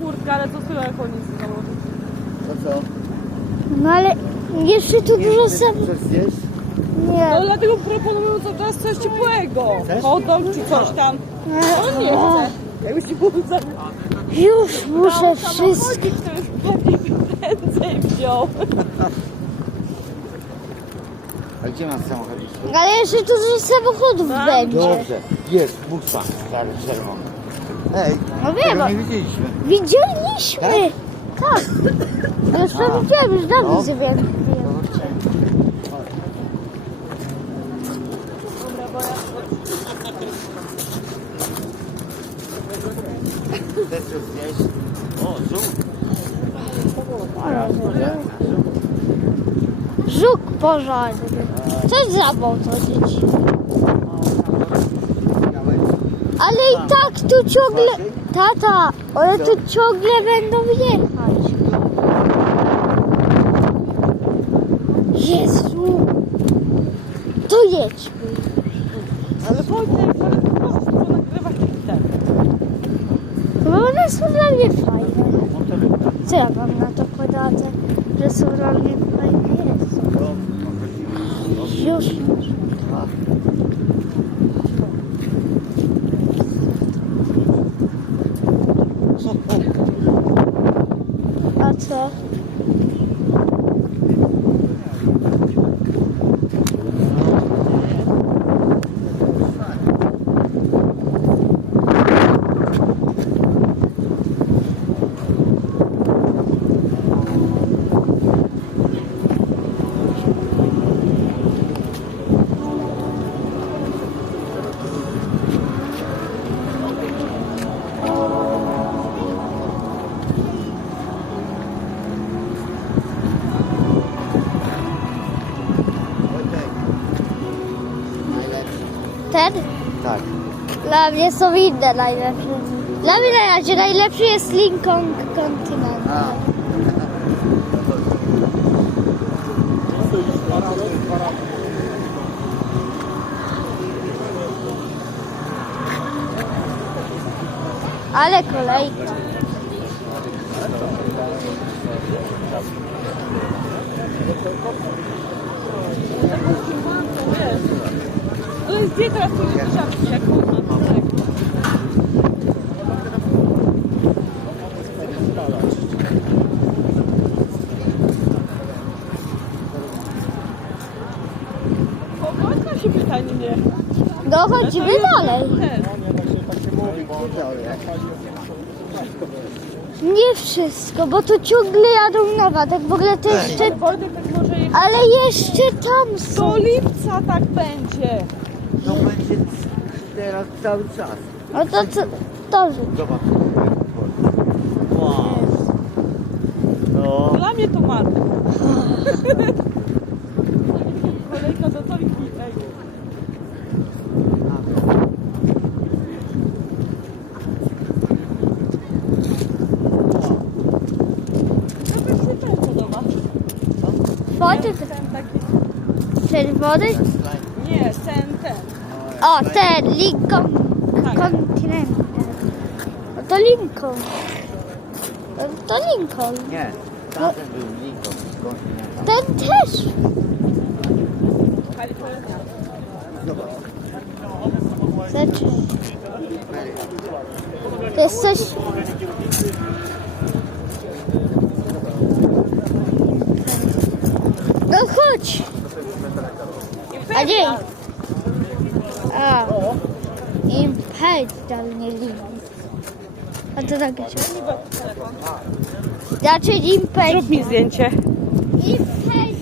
kurtkę, ale co z tego jak oni założyć? To co? No ale jeszcze tu dużo sam... Chcesz zjeść? No Nie. dlatego proponuję cały czas coś ciepłego. Chcesz? Hot dog czy coś tam. On nie chce. Jakbyś ci powiedział, Już muszę wszystko. chodzić, to już pewnie prędzej wziął. A gdzie masz samochodzić? Ale jeszcze tu dużo samochodów będzie. Dobrze, jest busa, stary czerwony. Ej, No wiem, tego nie widzieliśmy. Widzieliśmy. Tak. Ale sprawdziłem już dawno No. sobie. Chcesz coś zjeść? O, żółt. Żuk porządny. Coś zabrał to dzieci. Ale i tak tu ciągle... Tata, one tu ciągle będą jechać. Jezu. To jedźmy. Ale jak ale po prostu nagrywać ten. No one są dla mnie fajne. Co ja mam na to poradzę? Że są dla mnie fajne? Jest. Już. A co? Ten? Tak. Dla mnie są inne najlepsze. Dla mnie na razie najlepszy jest Lincoln Continental. Ale kolejka. Ale gdzie teraz tu jest jak kurwa, tak. Pogoda się pytanie nie. Dochodzimy dalej. Nie wszystko, bo tu ciągle jadą nowa. Tak w ogóle to jeszcze... Wojtek tak może jechać. Ale jeszcze tam są. Do lipca tak będzie. To będzie teraz cały czas. No to co? To. Zobacz. Wow. No. Dla mnie to marne. Kolejka do Tolki. Taki... czerwony. Nie. O, ten Lincoln Tak. Continental. No to Lincoln. No To Lincoln. Nie, tamten był Lincoln. Continental. Ten też. Kalifornia. Zobacz. Znaczy, to jest coś... No chodź. A gdzie? A. Imperial, nie Lincoln. A to tak jest. Znaczy Imperial. Zrób mi zdjęcie. Imperial.